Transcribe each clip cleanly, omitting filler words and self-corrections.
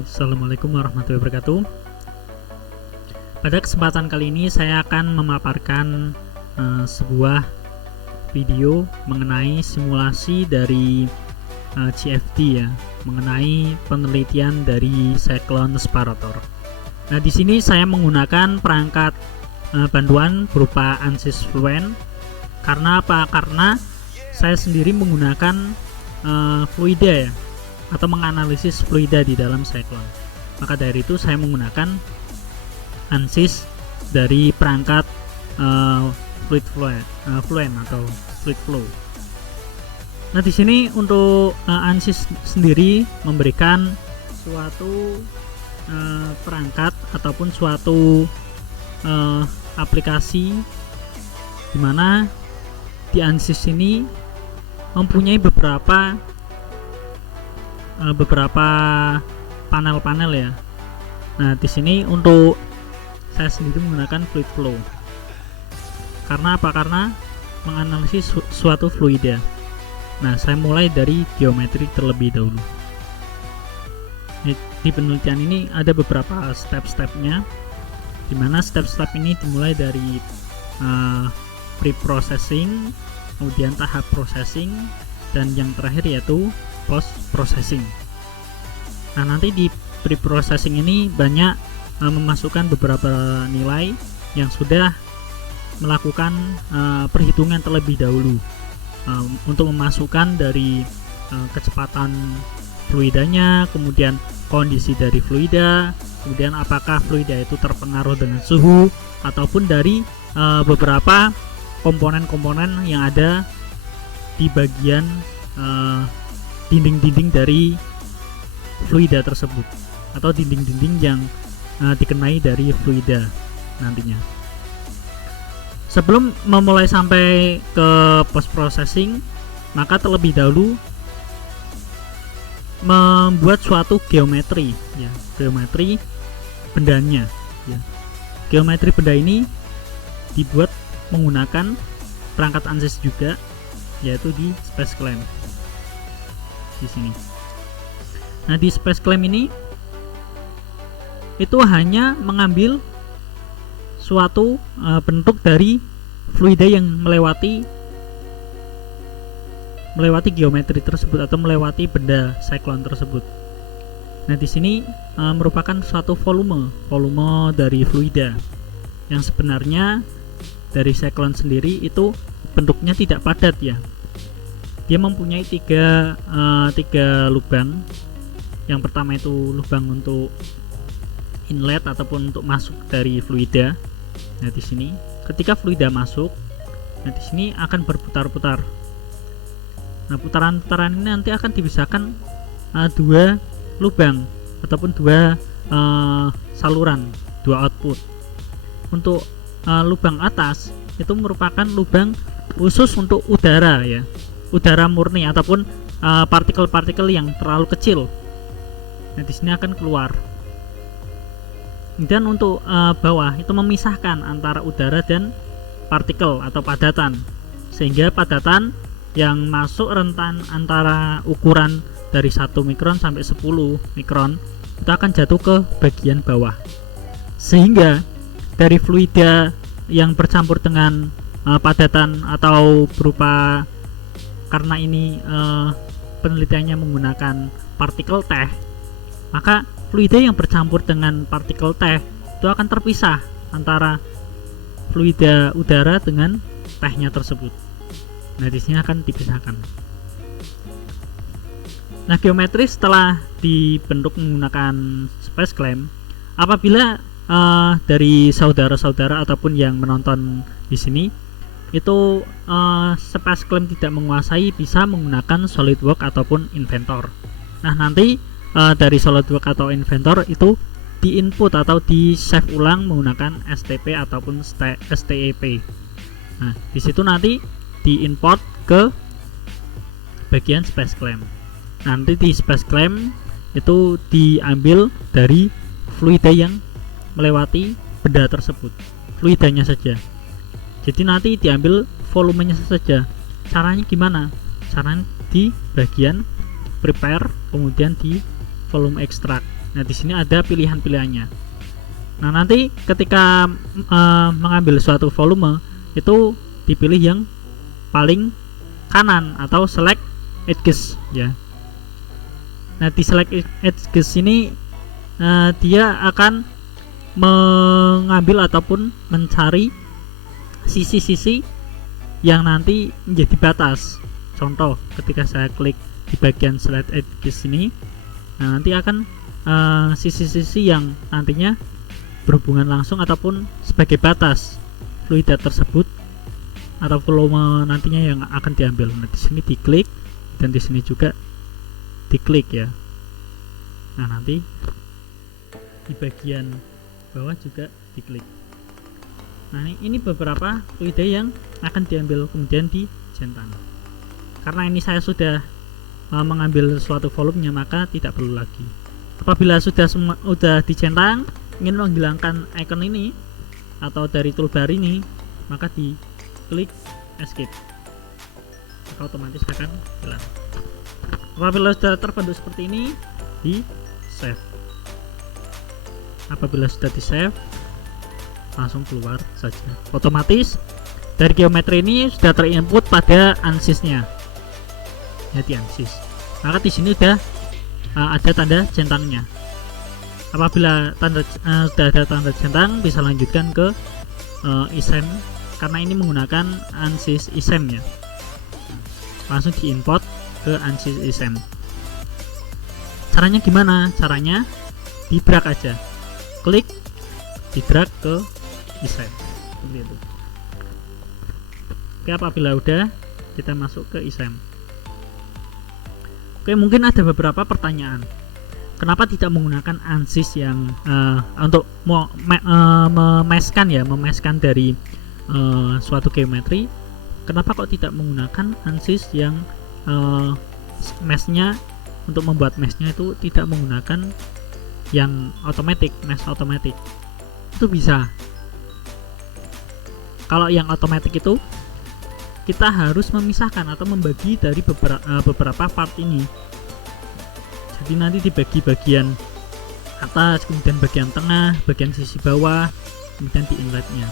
Assalamualaikum warahmatullahi wabarakatuh. Pada kesempatan kali ini saya akan memaparkan sebuah video mengenai simulasi dari CFD ya, mengenai penelitian dari cyclone separator. Nah, di sini saya menggunakan perangkat bantuan berupa ANSYS Fluent. Karena apa? Karena saya sendiri menggunakan fluida ya, atau menganalisis fluida di dalam cyclone. Maka dari itu saya menggunakan ANSYS dari perangkat Fluent atau Fluid Flow. Nah, di sini untuk ANSYS sendiri memberikan suatu perangkat ataupun suatu aplikasi di mana di ANSYS ini mempunyai beberapa panel-panel ya. Nah, di sini untuk saya sendiri menggunakan Fluid Flow. Karena apa? Karena menganalisis suatu fluida. Nah, saya mulai dari geometri terlebih dahulu. Di penelitian ini ada beberapa step-stepnya, dimana step-step ini dimulai dari pre-processing, kemudian tahap processing, dan yang terakhir yaitu post-processing. Nah, nanti di pre-processing ini banyak memasukkan beberapa nilai yang sudah melakukan perhitungan terlebih dahulu untuk memasukkan dari kecepatan fluidanya, kemudian kondisi dari fluida, kemudian apakah fluida itu terpengaruh dengan suhu, ataupun dari beberapa komponen-komponen yang ada di bagian dinding-dinding dari fluida tersebut, atau dinding-dinding yang dikenai dari fluida nantinya. Sebelum memulai sampai ke post processing, maka terlebih dahulu membuat suatu geometri ya, geometri bendanya ya. Geometri benda ini dibuat menggunakan perangkat ANSYS juga, yaitu di SpaceClamp di sini. Nah, di SpaceClamp ini itu hanya mengambil suatu bentuk dari fluida yang melewati geometri tersebut atau melewati benda cyclone tersebut. Nah, di sini merupakan suatu volume dari fluida yang sebenarnya dari cyclone sendiri itu bentuknya tidak padat ya. Dia mempunyai tiga lubang. Yang pertama itu lubang untuk inlet ataupun untuk masuk dari fluida. Nah, di sini ketika fluida masuk, nah di sini akan berputar-putar. Nah, putaran-putaran ini nanti akan dipisahkan dua lubang ataupun dua saluran, dua output. Untuk lubang atas itu merupakan lubang khusus untuk udara ya, udara murni ataupun partikel-partikel yang terlalu kecil. Nah, di sini akan keluar. Dan untuk bawah itu memisahkan antara udara dan partikel atau padatan, sehingga padatan yang masuk rentan antara ukuran dari 1 mikron sampai 10 mikron itu akan jatuh ke bagian bawah, sehingga dari fluida yang bercampur dengan padatan atau berupa, karena ini penelitiannya menggunakan partikel teh, maka fluida yang bercampur dengan partikel teh itu akan terpisah antara fluida udara dengan tehnya tersebut. Nah, di sini akan dipisahkan. Nah, geometri setelah dibentuk menggunakan SpaceClamp, apabila dari saudara-saudara ataupun yang menonton di sini itu SpaceClamp tidak menguasai, bisa menggunakan SolidWorks ataupun Inventor. Nah, nanti dari SolidWorks atau Inventor itu di input atau di save ulang menggunakan STP ataupun STEP. Nah, di situ nanti di import ke bagian SpaceClamp. Nanti di SpaceClamp itu diambil dari fluida yang melewati benda tersebut, fluidanya saja. Jadi nanti diambil volumenya saja. Caranya gimana? Caranya di bagian prepare, kemudian di volume extract. Nah, di sini ada pilihan-pilihannya. Nah, nanti ketika mengambil suatu volume itu dipilih yang paling kanan atau select edges ya. Nah, di select edges ini dia akan mengambil ataupun mencari sisi-sisi yang nanti menjadi batas. Contoh, ketika saya klik di bagian select edges ini, nah nanti akan sisi-sisi yang nantinya berhubungan langsung ataupun sebagai batas fluida tersebut atau volume nantinya yang akan diambil. Nah, di sini diklik dan di sini juga diklik ya. Nah, nanti di bagian bawah juga diklik. Nah, ini beberapa fluida yang akan diambil kemudian dicentang. Karena ini saya sudah mengambil suatu volumenya, maka tidak perlu lagi. Apabila sudah dicentang, ingin menghilangkan icon ini atau dari toolbar ini, maka diklik escape, maka otomatis akan hilang. Apabila sudah terbentuk seperti ini, di save. Apabila sudah di save, langsung keluar saja. Otomatis dari geometri ini sudah terinput pada ANSYS-nya, jadi ANSYS. Maka di sini sudah ada tanda centangnya. Apabila sudah ada tanda centang, bisa lanjutkan ke ISEM, karena ini menggunakan ANSYS ISEM ya. Langsung diimport ke ANSYS ISEM. Caranya gimana? Caranya di drag aja, klik, di drag ke ISEM seperti itu. Oke, apabila udah, kita masuk ke ISEM. Oke, mungkin ada beberapa pertanyaan. Kenapa tidak menggunakan ANSYS yang untuk memeskan dari suatu geometri? Kenapa kok tidak menggunakan ANSYS yang meshnya, untuk membuat meshnya itu tidak menggunakan yang mesh otomatis? Itu bisa. Kalau yang otomatis itu kita harus memisahkan atau membagi dari beberapa part ini. Jadi nanti dibagi bagian atas, kemudian bagian tengah, bagian sisi bawah, kemudian di inletnya.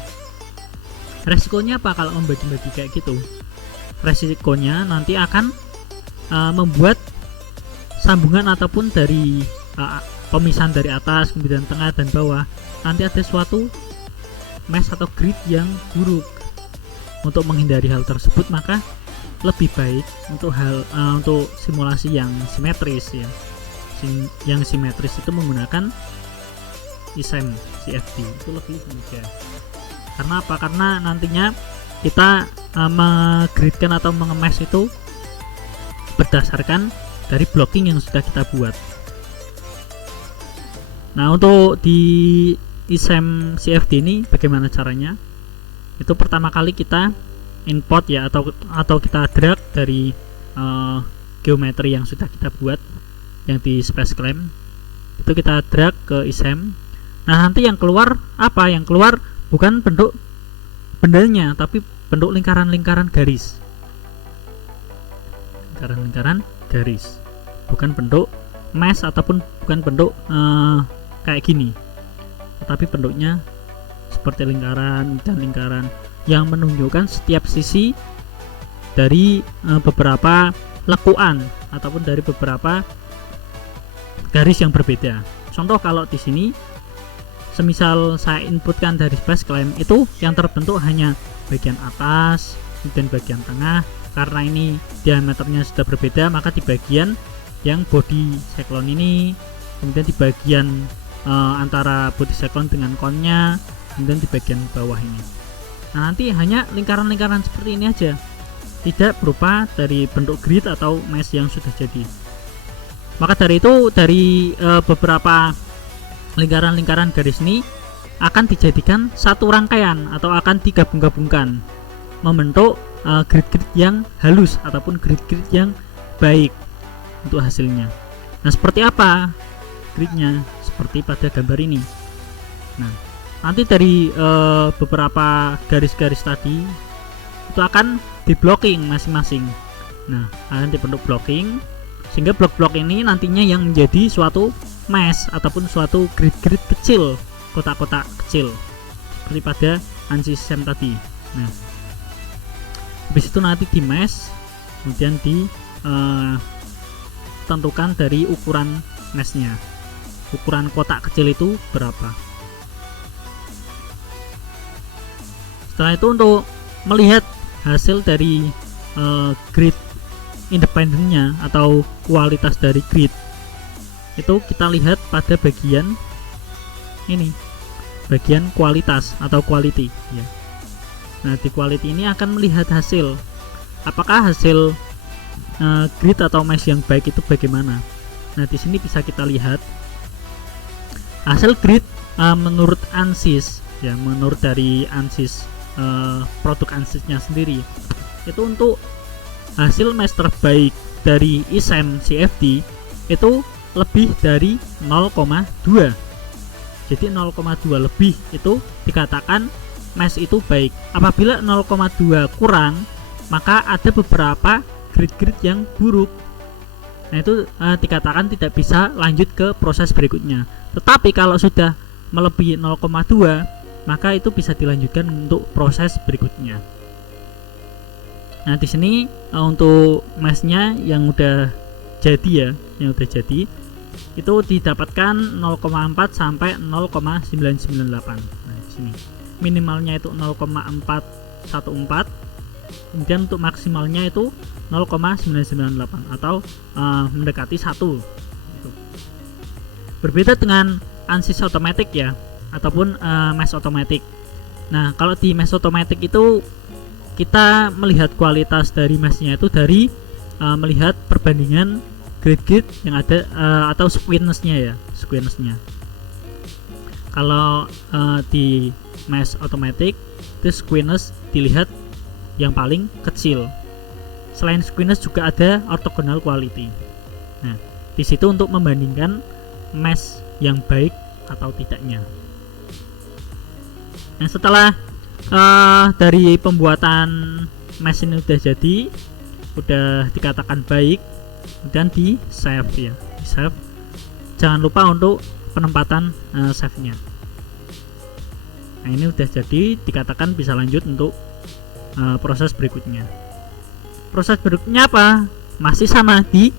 Resikonya apa kalau membagi-bagi kayak gitu? Resikonya nanti akan membuat sambungan ataupun dari pemisahan dari atas, kemudian tengah dan bawah, nanti ada suatu mesh atau grid yang buruk. Untuk menghindari hal tersebut, maka lebih baik untuk untuk simulasi yang simetris ya. Yang simetris itu menggunakan ISEM CFD, itu lebih mudah. Karena apa? Karena nantinya kita menggridkan atau mengemes itu berdasarkan dari blocking yang sudah kita buat. Nah, untuk di ISEM CFD ini bagaimana caranya? Itu pertama kali kita import ya, atau kita drag dari geometri yang sudah kita buat yang di space clamp, itu kita drag ke ISEM. Nah, nanti yang keluar apa? Yang keluar bukan bentuk bendanya, tapi bentuk lingkaran-lingkaran garis. Lingkaran-lingkaran garis, bukan bentuk mesh ataupun bukan bentuk kayak gini, tetapi bentuknya seperti lingkaran dan lingkaran yang menunjukkan setiap sisi dari beberapa lekuan ataupun dari beberapa garis yang berbeda. Contoh, kalau di sini semisal saya inputkan dari space clamp, itu yang terbentuk hanya bagian atas dan bagian tengah. Karena ini diameternya sudah berbeda, maka di bagian yang body cyclone ini, kemudian di bagian antara body cyclone dengan connya, kemudian di bagian bawah ini. Nah, nanti hanya lingkaran-lingkaran seperti ini aja, tidak berupa dari bentuk grid atau mesh yang sudah jadi. Maka dari itu, dari beberapa lingkaran-lingkaran garis ini akan dijadikan satu rangkaian atau akan digabung-gabungkan membentuk grid-grid yang halus ataupun grid-grid yang baik untuk hasilnya. Nah, seperti apa gridnya? Seperti pada gambar ini. Nah, nanti dari beberapa garis-garis tadi itu akan di blocking masing-masing. Nah, akan dibentuk blocking, sehingga blok-blok ini nantinya yang menjadi suatu mesh ataupun suatu grid-grid kecil, kotak-kotak kecil seperti pada ANSYS SEM tadi. Nah, habis itu nanti di mesh, kemudian ditentukan dari ukuran meshnya, ukuran kotak kecil itu berapa. Setelah itu untuk melihat hasil dari grid independennya atau kualitas dari grid itu kita lihat pada bagian ini, bagian kualitas atau quality ya. Nah, di quality ini akan melihat hasil, apakah hasil grid atau mesh yang baik itu bagaimana. Nah, di sini bisa kita lihat hasil grid menurut ANSYS ya, menurut dari ANSYS, produk ANSYS-nya sendiri itu untuk hasil mesh terbaik dari ISEM CFD itu lebih dari 0,2. Jadi 0,2 lebih itu dikatakan mesh itu baik. Apabila 0,2 kurang, maka ada beberapa grid-grid yang buruk. Nah, itu dikatakan tidak bisa lanjut ke proses berikutnya. Tetapi kalau sudah melebihi 0,2, maka itu bisa dilanjutkan untuk proses berikutnya. Nah, di sini untuk meshnya yang udah jadi ya, yang udah jadi itu didapatkan 0,4 sampai 0,998. Nah, di sini minimalnya itu 0,414, kemudian untuk maksimalnya itu 0,998 atau mendekati 1. Berbeda dengan ANSYS Automatic ya, ataupun mesh automatic. Nah, kalau di mesh automatic itu kita melihat kualitas dari meshnya itu dari melihat perbandingan grid-grid yang ada atau squareness-nya ya, squareness-nya. Kalau di mesh automatic itu squareness dilihat yang paling kecil. Selain squareness juga ada orthogonal quality. Nah, di situ untuk membandingkan mesh yang baik atau tidaknya. Nah, setelah dari pembuatan mesh ini udah jadi, udah dikatakan baik, dan di save ya, di save. Jangan lupa untuk penempatan save-nya. Nah, ini udah jadi, dikatakan bisa lanjut untuk proses berikutnya. Proses berikutnya apa? Masih sama di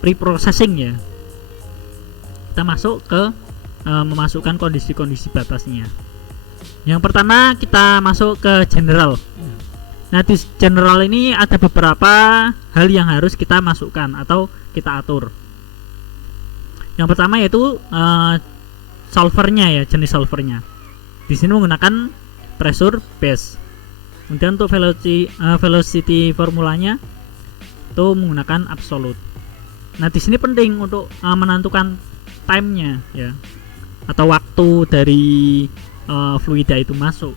pre-processing ya. Kita masuk ke memasukkan kondisi-kondisi batasnya. Yang pertama kita masuk ke general. Nah, di general ini ada beberapa hal yang harus kita masukkan atau kita atur. Yang pertama yaitu solvernya ya, jenis solvernya. Di sini menggunakan pressure base. Kemudian untuk velocity formulanya itu menggunakan absolute. Nah, di sini penting untuk menentukan time-nya ya, atau waktu dari fluida itu masuk.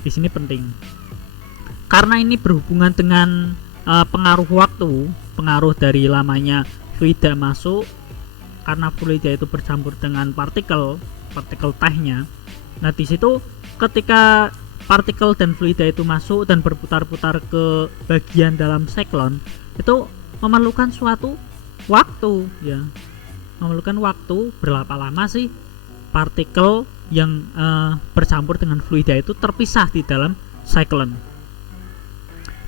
Di sini penting. Karena ini berhubungan dengan pengaruh waktu, pengaruh dari lamanya fluida masuk, karena fluida itu bercampur dengan partikel tehnya. Nah, di situ ketika partikel dan fluida itu masuk dan berputar-putar ke bagian dalam siklon, itu memerlukan suatu waktu ya, memerlukan waktu berapa lama sih partikel yang bercampur dengan fluida itu terpisah di dalam siklon.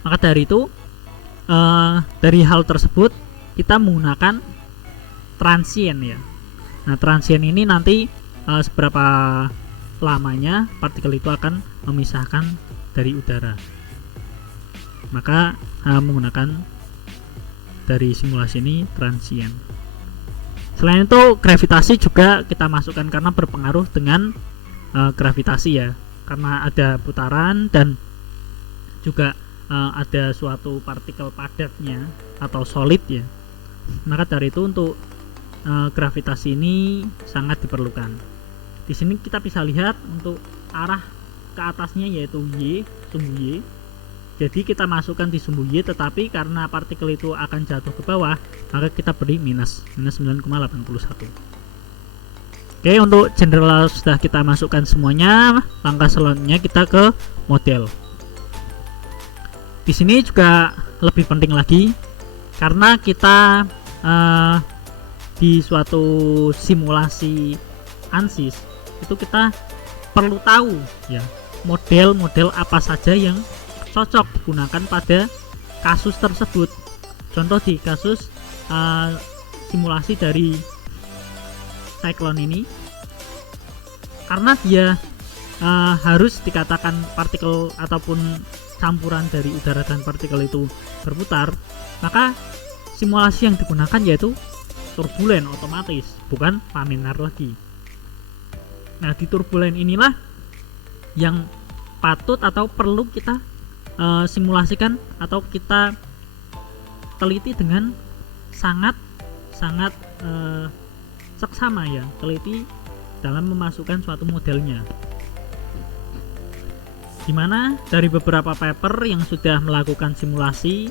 Maka dari itu dari hal tersebut kita menggunakan transient ya. Nah, transient ini nanti seberapa lamanya partikel itu akan memisahkan dari udara. Maka menggunakan dari simulasi ini transient. Selain itu gravitasi juga kita masukkan karena berpengaruh dengan gravitasi ya, karena ada putaran dan juga ada suatu partikel padatnya atau solid ya. Maka dari itu untuk gravitasi ini sangat diperlukan. Di sini kita bisa lihat untuk arah ke atasnya yaitu Y, sumbu Y. Jadi kita masukkan di sumbu Y, tetapi karena partikel itu akan jatuh ke bawah, maka kita beri minus 9,81. Oke, untuk general sudah kita masukkan semuanya. Langkah selanjutnya kita ke model. Di sini juga lebih penting lagi karena kita di suatu simulasi ANSYS itu kita perlu tahu ya model-model apa saja yang cocok digunakan pada kasus tersebut. Contoh di kasus simulasi dari siklon ini, karena dia harus dikatakan partikel ataupun campuran dari udara dan partikel itu berputar, maka simulasi yang digunakan yaitu turbulen otomatis, bukan laminar lagi. Nah, di turbulen inilah yang patut atau perlu kita simulasikan atau kita teliti dengan sangat seksama ya, teliti dalam memasukkan suatu modelnya. Dimana dari beberapa paper yang sudah melakukan simulasi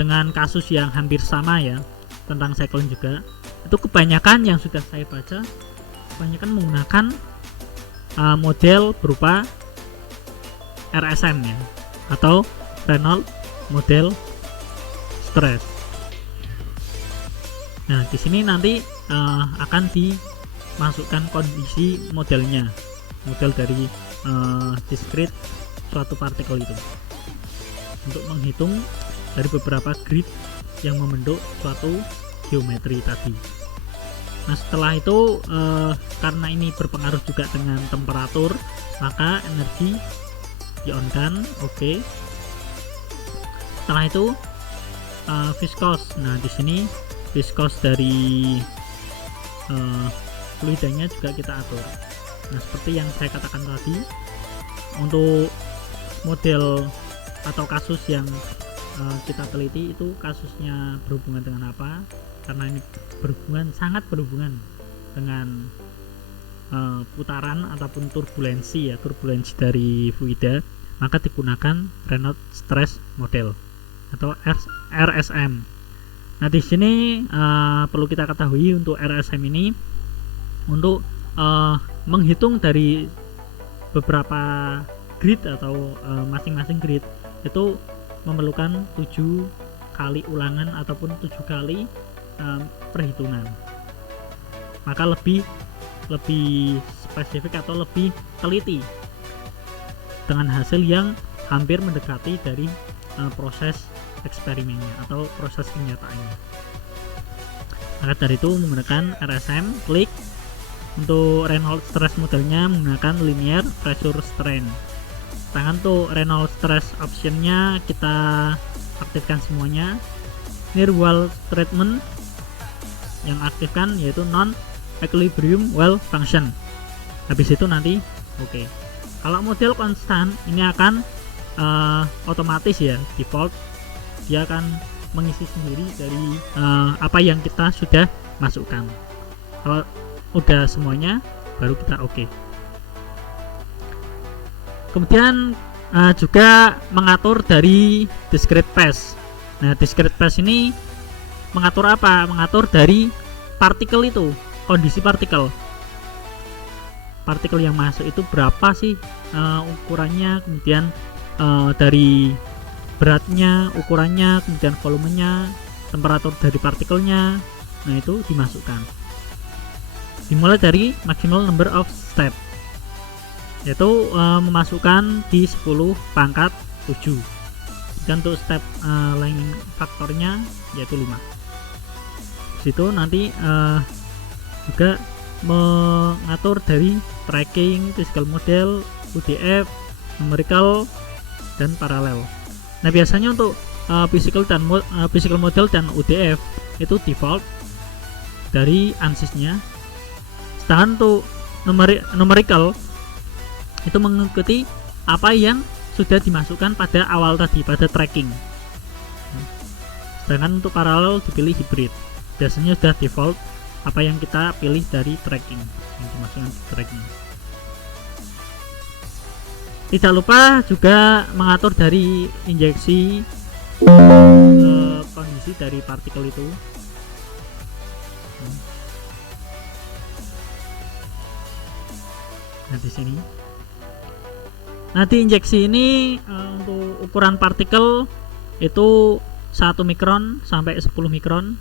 dengan kasus yang hampir sama ya tentang siklon juga, itu kebanyakan yang sudah saya baca kebanyakan menggunakan model berupa RSM ya, atau Reynolds Model Stress. Nah, di sini nanti akan dimasukkan kondisi modelnya, model dari discrete suatu partikel itu, untuk menghitung dari beberapa grid yang membentuk suatu geometri tadi. Nah, setelah itu karena ini berpengaruh juga dengan temperatur, maka energi di-on-kan. Oke. Setelah itu viscous. Nah, di sini viscous dari fluidanya juga kita atur. Nah, seperti yang saya katakan tadi, untuk model atau kasus yang kita teliti itu kasusnya berhubungan dengan apa, karena ini sangat berhubungan dengan putaran ataupun turbulensi ya, turbulensi dari fluida, maka digunakan Reynolds Stress Model atau RSM. Nah, di sini perlu kita ketahui untuk RSM ini untuk menghitung dari beberapa grid atau masing-masing grid itu memerlukan 7 kali ulangan ataupun 7 kali perhitungan, maka lebih spesifik atau lebih teliti dengan hasil yang hampir mendekati dari proses eksperimennya atau proses kenyataannya. Maka dari itu menggunakan RSM, klik. Untuk Reynolds Stress modelnya menggunakan linear pressure strain. Sedangkan tuh Reynolds Stress optionnya kita aktifkan semuanya. Near wall treatment yang aktifkan yaitu non equilibrium well function. Habis itu nanti oke. Kalau model konstan ini akan otomatis ya, default dia akan mengisi sendiri dari apa yang kita sudah masukkan. Kalau udah semuanya baru kita oke. Kemudian juga mengatur dari discrete phase. Nah, discrete phase ini mengatur apa? Mengatur dari partikel itu, kondisi partikel yang masuk itu berapa sih ukurannya, kemudian dari beratnya, ukurannya, kemudian volumenya, temperatur dari partikelnya. Nah, itu dimasukkan. Dimulai dari maximal number of step, yaitu memasukkan di 10 pangkat 7, dan untuk step lain faktornya yaitu 5. Situ nanti juga mengatur dari tracking, physical model, UDF, numerical, dan paralel. Nah, biasanya untuk physical model dan UDF itu default dari ANSYS-nya. Sedangkan untuk numerical itu mengikuti apa yang sudah dimasukkan pada awal tadi, pada tracking. Sedangkan untuk paralel dipilih hybrid. Biasanya sudah default apa yang kita pilih dari tracking, yang dimasukkan di tracking. Tidak lupa juga mengatur dari injeksi kondisi dari partikel itu. Nah, di sini. Nah, di injeksi ini untuk ukuran partikel itu 1 mikron sampai 10 mikron.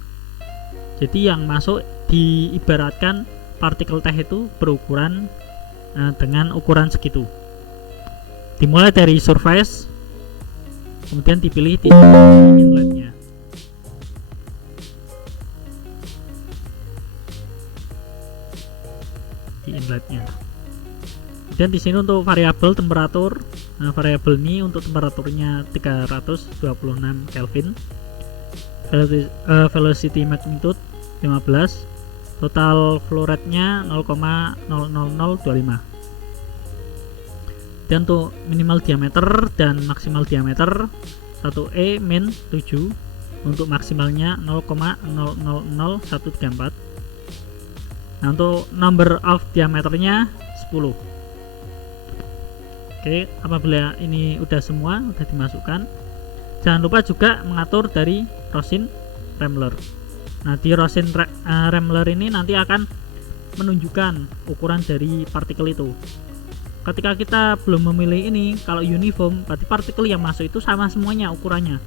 Jadi yang masuk diibaratkan partikel teh itu berukuran dengan ukuran segitu. Dimulai dari surface, kemudian dipilih di inletnya. Di inletnya. Dan di sini untuk variabel temperatur, variabel ini untuk temperaturnya 326 Kelvin, velocity magnitude 15, total flow rate-nya 0,00025. Dan untuk minimal diameter dan maksimal diameter 1E min 7, untuk maksimalnya 0,000134. Nah, untuk number of diameternya 10. Oke, apabila ini udah semua, udah dimasukkan, jangan lupa juga mengatur dari Rosin Rambler. Nah, di Rosin Rambler ini nanti akan menunjukkan ukuran dari partikel itu. Ketika kita belum memilih ini, kalau uniform, berarti partikel yang masuk itu sama semuanya ukurannya.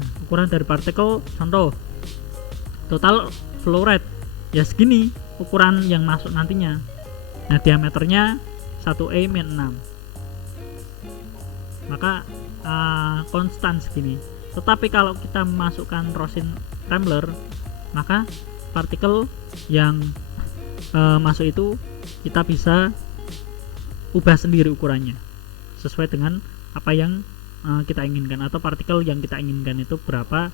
Nah, ukuran dari partikel, contoh total flow rate ya segini ukuran yang masuk nantinya. Nah, diameternya 1E min 6, maka konstan segini. Tetapi kalau kita memasukkan Rosin Rambler, maka partikel yang masuk itu kita bisa ubah sendiri ukurannya sesuai dengan apa yang kita inginkan, atau partikel yang kita inginkan itu berapa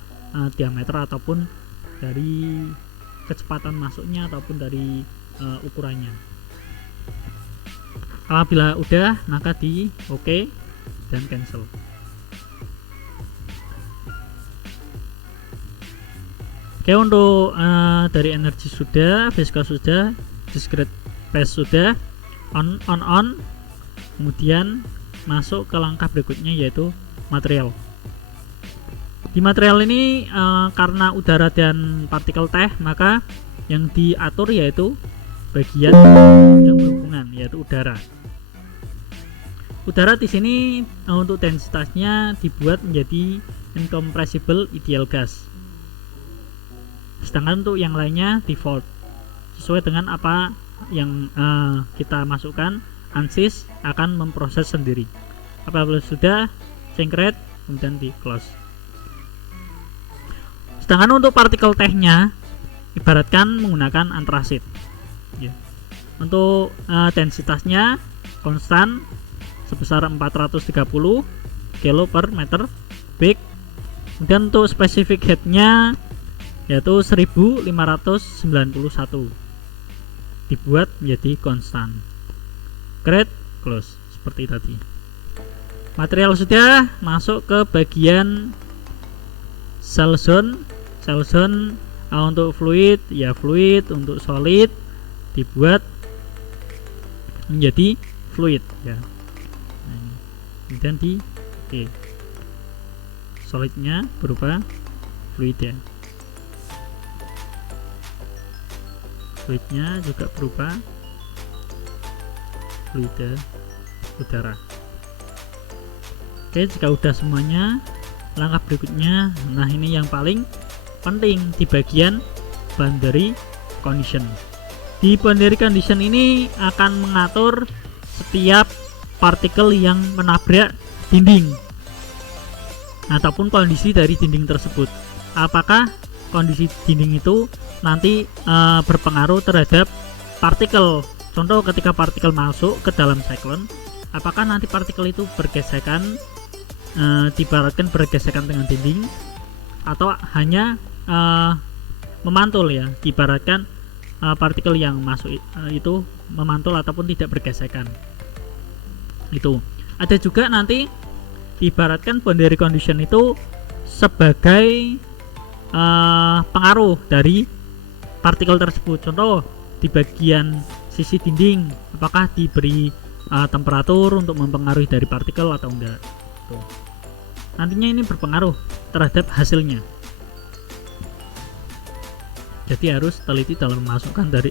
diameter ataupun dari kecepatan masuknya ataupun dari ukurannya. Apabila udah, maka di OK dan cancel. Oke, untuk dari energi sudah, viscous sudah, discrete phase sudah, on. Kemudian masuk ke langkah berikutnya, yaitu material. Di material ini karena udara dan partikel teh, maka yang diatur yaitu bagian yang berhubungan, yaitu udara. Udara di sini untuk densitasnya dibuat menjadi incompressible ideal gas. Sedangkan untuk yang lainnya default sesuai dengan apa yang kita masukkan. ANSYS akan memproses sendiri. Apabila sudah synchrate, kemudian di close. Sedangkan untuk partikel tehnya ibaratkan menggunakan antrasit ya. Untuk densitasnya konstan sebesar 430 kilo per meter kubik. Kemudian untuk specific heatnya yaitu 1591, dibuat menjadi konstan. Create, close, seperti tadi. Material sudah masuk ke bagian cell zone. Untuk fluid ya fluid, untuk solid dibuat menjadi fluid ya. Kemudian di solidnya berupa fluid ya. Fluidnya juga berupa fluid udara. Oke, jika udah semuanya, langkah berikutnya, nah ini yang paling penting di bagian boundary condition. Di boundary condition ini akan mengatur setiap partikel yang menabrak dinding ataupun kondisi dari dinding tersebut. Apakah kondisi dinding itu nanti berpengaruh terhadap partikel? Contoh, ketika partikel masuk ke dalam siklon, apakah nanti partikel itu bergesekan, diibaratkan bergesekan dengan dinding, atau hanya memantul ya, diibaratkan partikel yang masuk itu memantul ataupun tidak bergesekan. Itu ada juga nanti diibaratkan boundary condition itu sebagai pengaruh dari partikel tersebut. Contoh, di bagian sisi dinding apakah diberi temperatur untuk mempengaruhi dari partikel atau enggak. Tuh. Nantinya ini berpengaruh terhadap hasilnya. Jadi harus teliti dalam memasukkan dari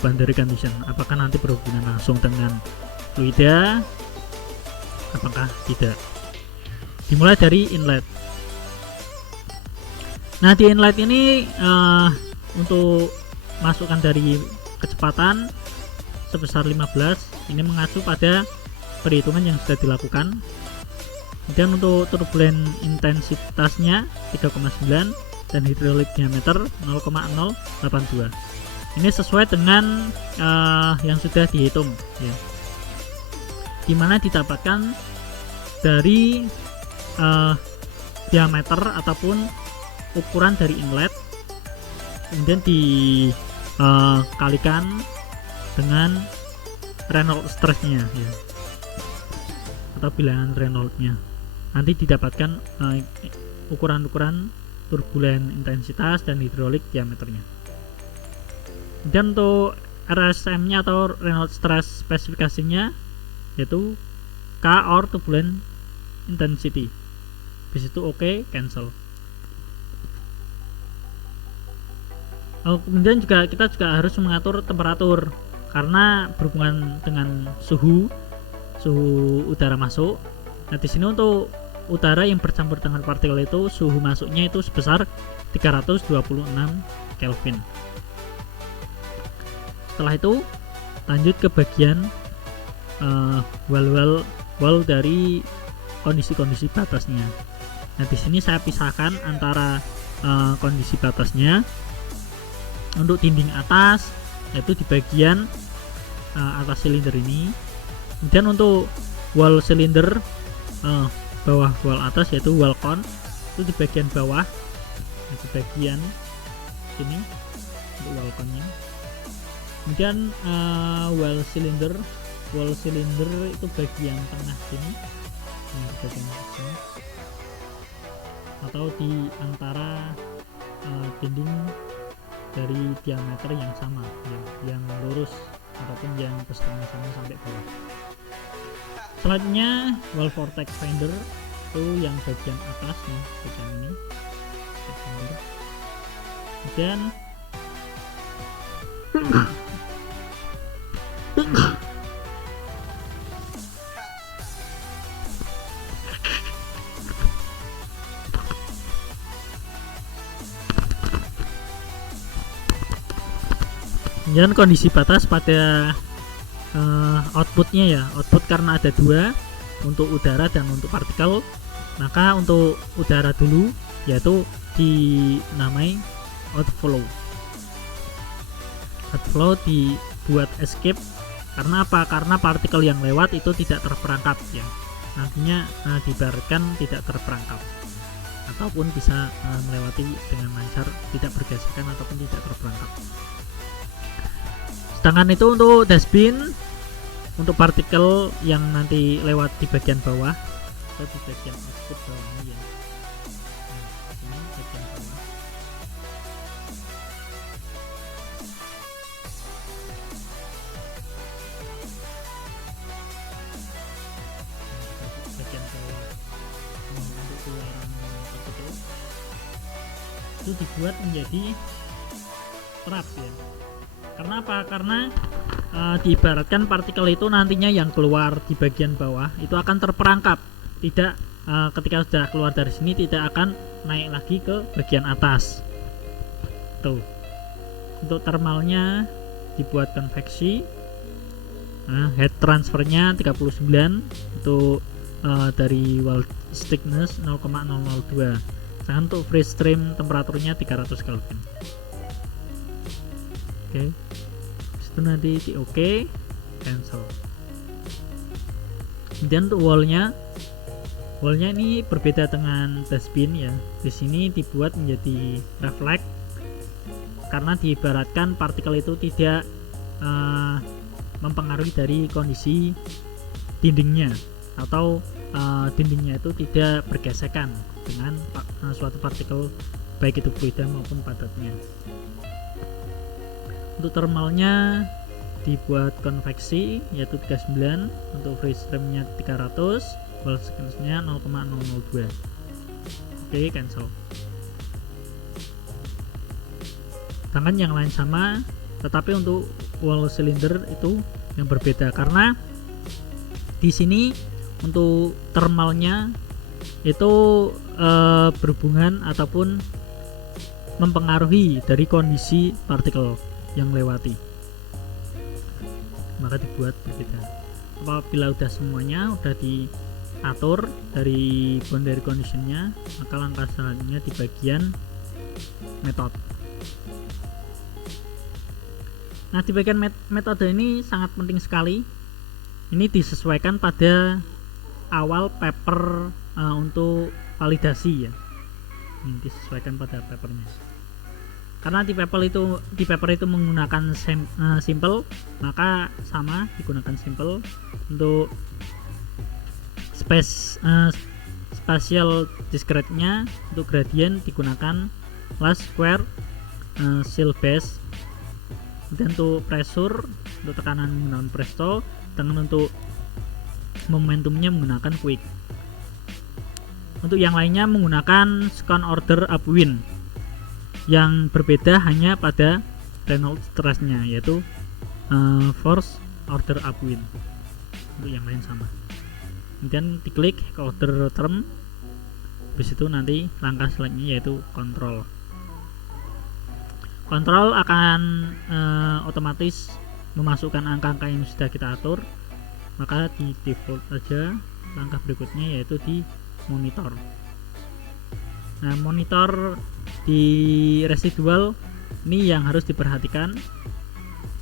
boundary condition, apakah nanti berhubungan langsung dengan fluida, apakah tidak. Dimulai dari inlet. Nah, di inlet ini untuk masukkan dari kecepatan sebesar 15, ini mengacu pada perhitungan yang sudah dilakukan. Dan untuk turbulen intensitasnya 3,9 dan hidrolik diameter 0,082. Ini sesuai dengan yang sudah dihitung ya, dimana didapatkan dari diameter ataupun ukuran dari inlet, kemudian dikalikan dengan Reynolds stressnya ya, atau bilangan Reynolds-nya. Nanti didapatkan ukuran-ukuran turbulen intensitas dan hidrolik diameternya. Dan untuk RSM-nya atau Reynolds stress spesifikasinya yaitu K or turbulent intensity. Di situ oke, cancel. Kemudian kita juga harus mengatur temperatur karena berhubungan dengan suhu udara masuk. Nah, di sini untuk udara yang bercampur dengan partikel itu suhu masuknya itu sebesar 326 Kelvin. Setelah itu lanjut ke bagian wall dari kondisi-kondisi batasnya. Nah, di sini saya pisahkan antara kondisi batasnya. Untuk dinding atas yaitu di bagian atas silinder ini. Kemudian untuk wall silinder bawah wall atas yaitu wall con itu di bagian bawah, di bagian sini untuk wall connya. Kemudian wall cylinder itu bagian tengah sini, di bagian sini atau di antara dinding dari diameter yang sama ya, yang lurus ataupun yang bersama-sama sampai bawah. Selanjutnya wall vortex finder itu yang bagian atas nih, bagian ini. Kemudian dan kondisi batas pada outputnya ya, output karena ada dua, untuk udara dan untuk partikel. Maka untuk udara dulu yaitu dinamai outflow. Outflow dibuat escape karena apa? Karena partikel yang lewat itu tidak terperangkap ya, nantinya dibiarkan tidak terperangkap ataupun bisa melewati dengan lancar, tidak bergesekan ataupun tidak terperangkap. Sedangkan itu untuk dustbin, untuk partikel yang nanti lewat di bagian bawah atau di bagian output bawah ini ya. Nah, ini bagian bawah. Bagian bawah untuk keluaran partikel itu dibuat menjadi trap ya. Karena apa? Karena diibaratkan partikel itu nantinya yang keluar di bagian bawah itu akan terperangkap, tidak ketika sudah keluar dari sini tidak akan naik lagi ke bagian atas. Tuh. Untuk thermalnya dibuat konveksi. Head transfernya 39 untuk dari wall thickness 0,002. Sedangkan untuk free stream temperaturnya 300 Kelvin. Oke, itu nanti di oke, cancel. Kemudian untuk wallnya ini berbeda dengan dustbin ya. Di sini dibuat menjadi reflect karena diibaratkan partikel itu tidak mempengaruhi dari kondisi dindingnya atau dindingnya itu tidak bergesekan dengan suatu partikel baik itu fluida maupun padatnya. Untuk thermalnya dibuat konveksi yaitu 39, untuk free streamnya 300, wall thickness-nya 0,002. Oke, cancel. Sedangkan yang lain sama, tetapi untuk wall cylinder itu yang berbeda karena di sini untuk thermalnya itu berhubungan ataupun mempengaruhi dari kondisi partikel yang lewati, maka dibuat berbeda. Apabila udah semuanya udah diatur dari boundary conditionnya, maka langkah selanjutnya di bagian metode. Nah, di bagian metode ini sangat penting sekali. Ini disesuaikan pada awal paper untuk validasi ya. Ini disesuaikan pada papernya. Karena di paper itu menggunakan simple, maka sama digunakan simple. Untuk spatial discrete-nya untuk gradient digunakan last square seal base. Dan untuk pressure, untuk tekanan menggunakan presto, dan untuk momentumnya menggunakan quick. Untuk yang lainnya menggunakan second order upwind. Yang berbeda hanya pada Reynolds stress-nya, yaitu force order upwind. Untuk yang lain sama. Kemudian diklik ke order term. Habis itu nanti langkah selanjutnya yaitu control. Kontrol akan otomatis memasukkan angka-angka yang sudah kita atur, maka di default saja. Langkah berikutnya yaitu di monitor. Nah, monitor di residual ini yang harus diperhatikan.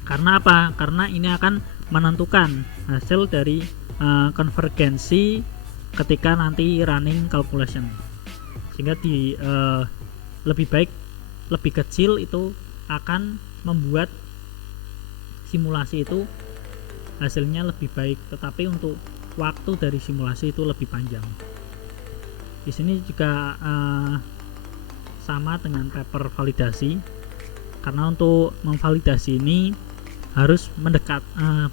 Karena apa? Karena ini akan menentukan hasil dari konvergensi ketika nanti running calculation. Sehingga lebih kecil itu akan membuat simulasi itu hasilnya lebih baik, tetapi untuk waktu dari simulasi itu lebih panjang. Di sini juga sama dengan paper validasi, karena untuk memvalidasi ini harus mendekat,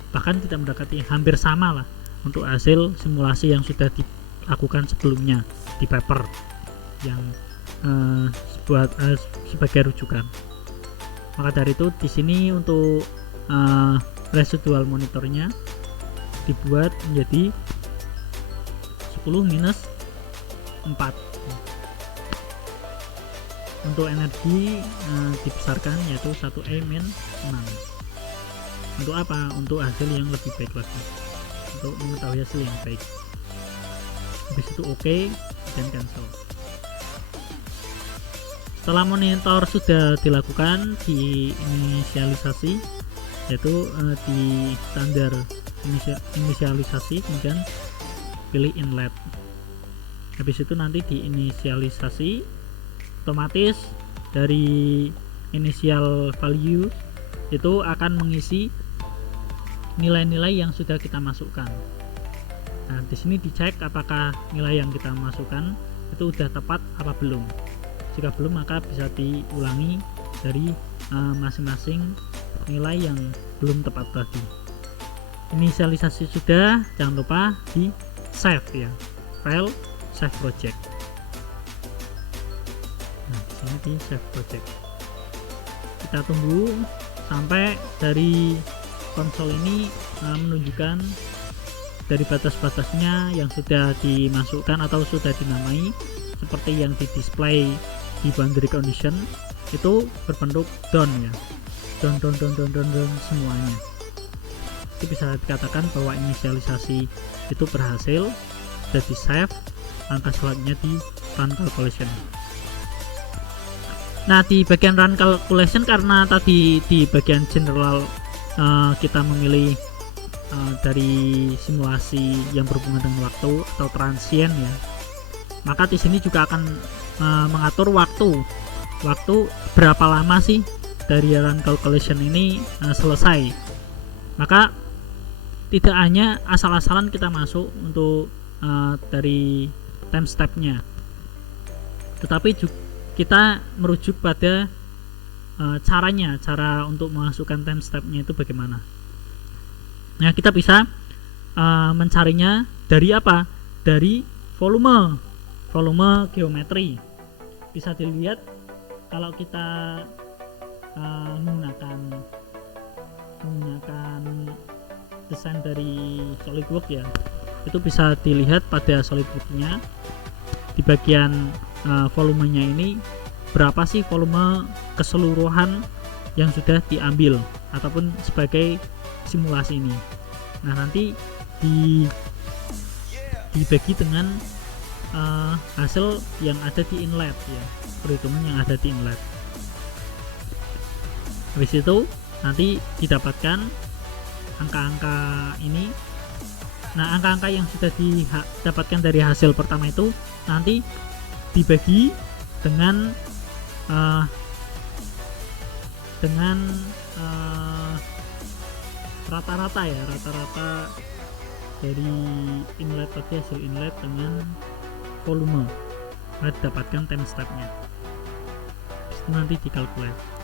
bahkan tidak mendekati, hampir sama lah untuk hasil simulasi yang sudah dilakukan sebelumnya di paper yang sebagai rujukan. Maka dari itu di sini untuk residual monitornya dibuat menjadi 10 minus 4. Untuk energi dibesarkan yaitu 1E min 6. Untuk apa? Untuk hasil yang lebih baik lagi, untuk mengetahui hasil yang baik. Habis itu oke dan cancel. Setelah monitor sudah dilakukan, diinisialisasi, yaitu di standar inisialisasi, kemudian pilih inlet. Habis itu nanti diinisialisasi, otomatis dari initial value itu akan mengisi nilai-nilai yang sudah kita masukkan. Nah, di sini dicek apakah nilai yang kita masukkan itu sudah tepat apa belum. Jika belum, maka bisa diulangi dari masing-masing nilai yang belum tepat tadi. Inisialisasi sudah, jangan lupa di save ya, file save project. Nah, di sini di save project. Kita tunggu sampai dari konsol ini menunjukkan dari batas-batasnya yang sudah dimasukkan atau sudah dinamai, seperti yang di display di boundary condition itu berbentuk down ya, down semuanya. Itu bisa dikatakan bahwa inisialisasi itu berhasil, sudah di save. Langkah selanjutnya di run calculation. Nah, di bagian run calculation, karena tadi di bagian general kita memilih dari simulasi yang berhubungan dengan waktu atau transient ya, maka di sini juga akan mengatur waktu berapa lama sih dari run calculation ini selesai. Maka tidak hanya asal-asalan kita masuk untuk dari time step-nya, tetapi juga kita merujuk pada cara untuk memasukkan time step-nya itu bagaimana. Nah, kita bisa mencarinya dari apa? Dari volume geometri. Bisa dilihat kalau kita menggunakan desain dari SolidWorks ya, itu bisa dilihat pada SolidWorks-nya di bagian volumenya ini berapa sih volume keseluruhan yang sudah diambil ataupun sebagai simulasi ini. Nah, nanti dibagi dengan hasil yang ada di inlet ya, perhitungan yang ada di inlet. Habis itu nanti didapatkan angka-angka ini. Nah, angka-angka yang sudah didapatkan dari hasil pertama itu nanti dibagi dengan rata-rata ya, rata-rata dari inlet tadi, hasil inlet dengan volume, dapatkan time step-nya. Itu nanti dikalkulasi.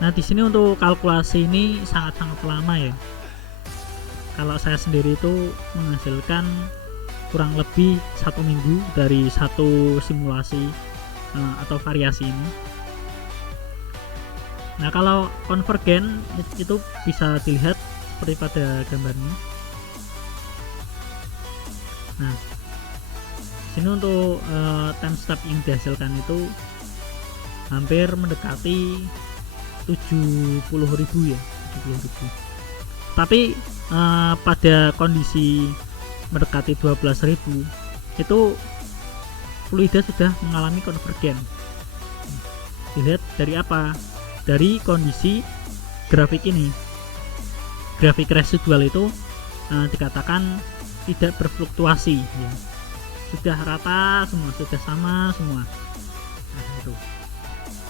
Nah, di sini untuk kalkulasi ini sangat-sangat lama ya. Kalau saya sendiri itu menghasilkan kurang lebih 1 minggu dari satu simulasi atau variasi ini. Nah, kalau konvergen itu bisa dilihat seperti pada gambar ini. Nah, sini untuk time step yang dihasilkan itu hampir mendekati 70.000 ya, 70.000. Tapi pada kondisi mendekati 12.000 itu fluida sudah mengalami konvergen. Dilihat dari apa? Dari kondisi grafik ini. Grafik residual itu dikatakan tidak berfluktuasi ya. Sudah rata semua, sudah sama semua. Nah, itu.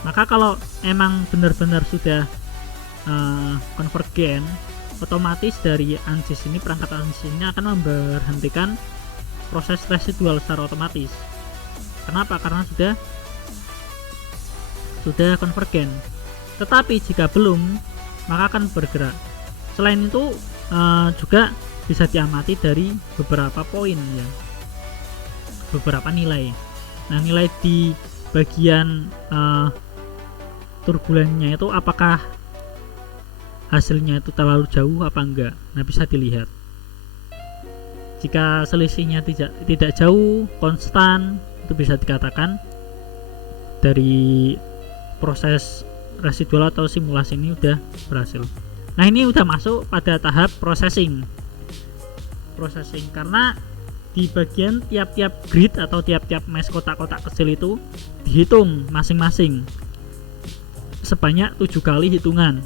Maka kalau emang benar-benar sudah konvergen, otomatis dari ANSYS ini, perangkat ANSYS ini akan memberhentikan proses residual secara otomatis. Kenapa? Karena sudah konvergen. Tetapi jika belum, maka akan bergerak. Selain itu juga bisa diamati dari beberapa poin ya, beberapa nilai. Nah, nilai di bagian turbulennya itu apakah hasilnya itu terlalu jauh apa enggak. Nah, bisa dilihat. Jika selisihnya tidak jauh, konstan, itu bisa dikatakan dari proses residual atau simulasi ini udah berhasil. Nah, ini udah masuk pada tahap processing karena di bagian tiap-tiap grid atau tiap-tiap mesh kotak-kotak kecil itu dihitung masing-masing sebanyak 7 kali hitungan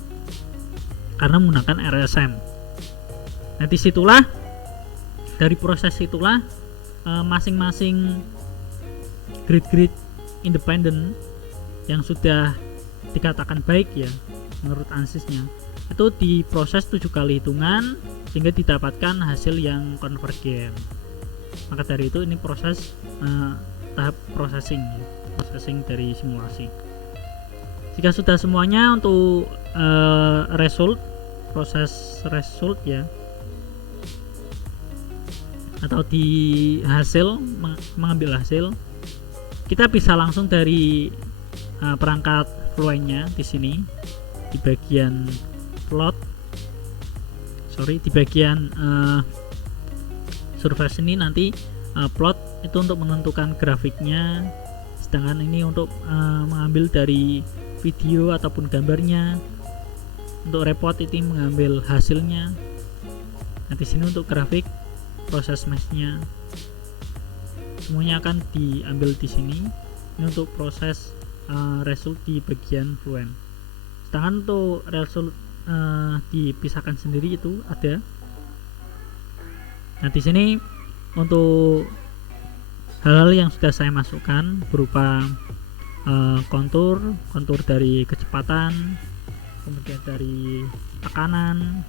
karena menggunakan RSM. Nah, disitulah dari proses itulah masing-masing grid-grid independen yang sudah dikatakan baik ya menurut ANSYS-nya itu diproses 7 kali hitungan sehingga didapatkan hasil yang konvergen. Maka dari itu ini proses tahap processing dari simulasi. Jika sudah semuanya untuk proses result ya, atau di hasil, mengambil hasil, kita bisa langsung dari perangkat Fluentnya di sini di bagian di bagian surface ini nanti plot itu untuk menentukan grafiknya, sedangkan ini untuk mengambil dari video ataupun gambarnya. Untuk report itu mengambil hasilnya. Nah, di sini untuk grafik proses meshnya semuanya akan diambil di sini. Ini untuk proses result di bagian Fluent. Sedangkan untuk result dipisahkan sendiri itu ada. Nah, di sini untuk hal-hal yang sudah saya masukkan berupa kontur dari kecepatan, kemudian dari tekanan,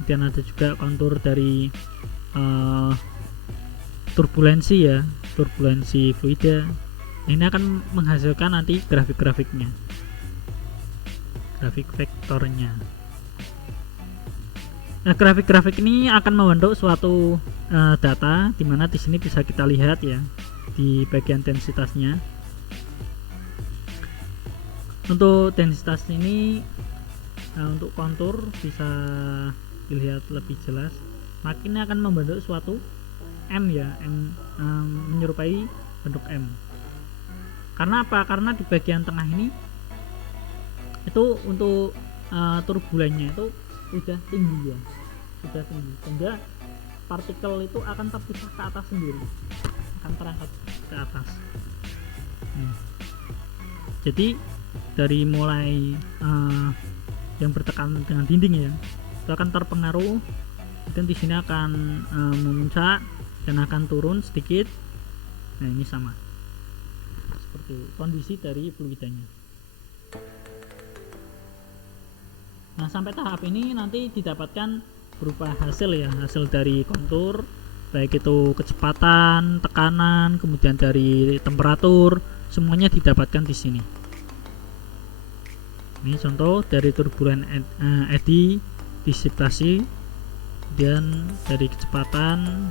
kemudian ada juga kontur dari turbulensi fluida. Ini akan menghasilkan nanti grafik-grafiknya, grafik vektornya. Nah, grafik-grafik ini akan membentuk suatu data, dimana di sini bisa kita lihat ya di bagian densitasnya. Untuk densitas ini untuk kontur bisa dilihat lebih jelas. Maka ini akan membentuk suatu M ya, menyerupai bentuk M. Karena apa? Karena di bagian tengah ini itu untuk turbulennya itu sudah tinggi ya, sudah tinggi, sehingga partikel itu akan terpisah ke atas sendiri, akan terangkat ke atas. Jadi dari mulai yang bertekanan dengan dinding ya, itu akan terpengaruh, dan di sini akan memuncak dan akan turun sedikit. Nah, ini sama seperti kondisi dari fluidanya. Nah, sampai tahap ini nanti didapatkan berupa hasil ya, hasil dari kontur, baik itu kecepatan, tekanan, kemudian dari temperatur, semuanya didapatkan di sini. Ini contoh dari turbulen eddy, disipasi, dan dari kecepatan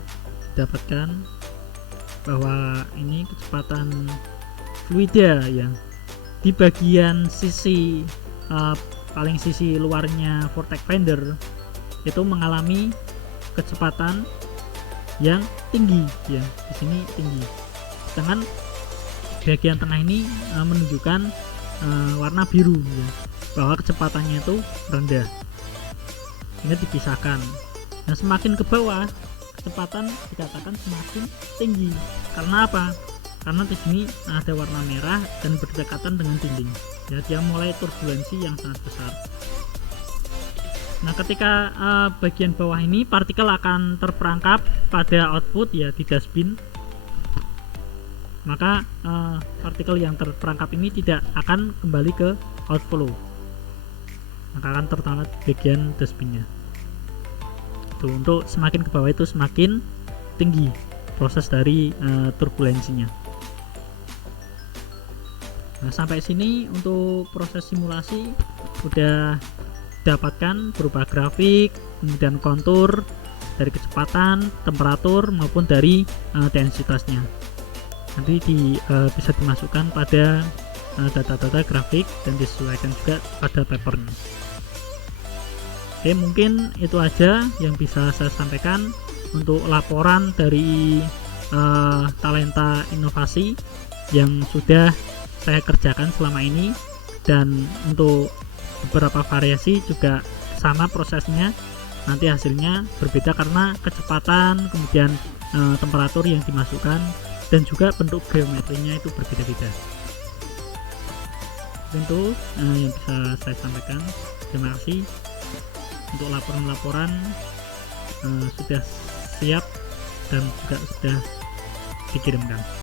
didapatkan bahwa ini kecepatan fluida ya, di bagian sisi paling sisi luarnya vortex finder itu mengalami kecepatan yang tinggi ya, di sini tinggi. Sedangkan bagian tengah ini menunjukkan warna biru ya, bahwa kecepatannya itu rendah. Ini dipisahkan. Nah, semakin ke bawah kecepatan dikatakan semakin tinggi. Karena apa? Karena di sini ada warna merah dan berdekatan dengan dinding. Ya, dia mulai turbulensi yang sangat besar. Nah, ketika bagian bawah ini partikel akan terperangkap pada output ya, di dustbin, maka partikel yang terperangkap ini tidak akan kembali ke outflow, maka akan tertahan di bagian dustbinnya. Tuh, untuk semakin ke bawah itu semakin tinggi proses dari turbulensinya. Nah, sampai sini untuk proses simulasi udah dapatkan berupa grafik, kemudian kontur dari kecepatan, temperatur maupun dari densitasnya. Nanti bisa dimasukkan pada data-data grafik dan disesuaikan juga pada papernya. Oke, mungkin itu aja yang bisa saya sampaikan untuk laporan dari talenta inovasi yang sudah saya kerjakan selama ini, dan untuk beberapa variasi juga sama prosesnya, nanti hasilnya berbeda karena kecepatan, kemudian temperatur yang dimasukkan, dan juga bentuk geometrinya itu berbeda-beda. Itu yang bisa saya sampaikan. Terima kasih. Untuk laporan-laporan sudah siap dan juga sudah dikirimkan.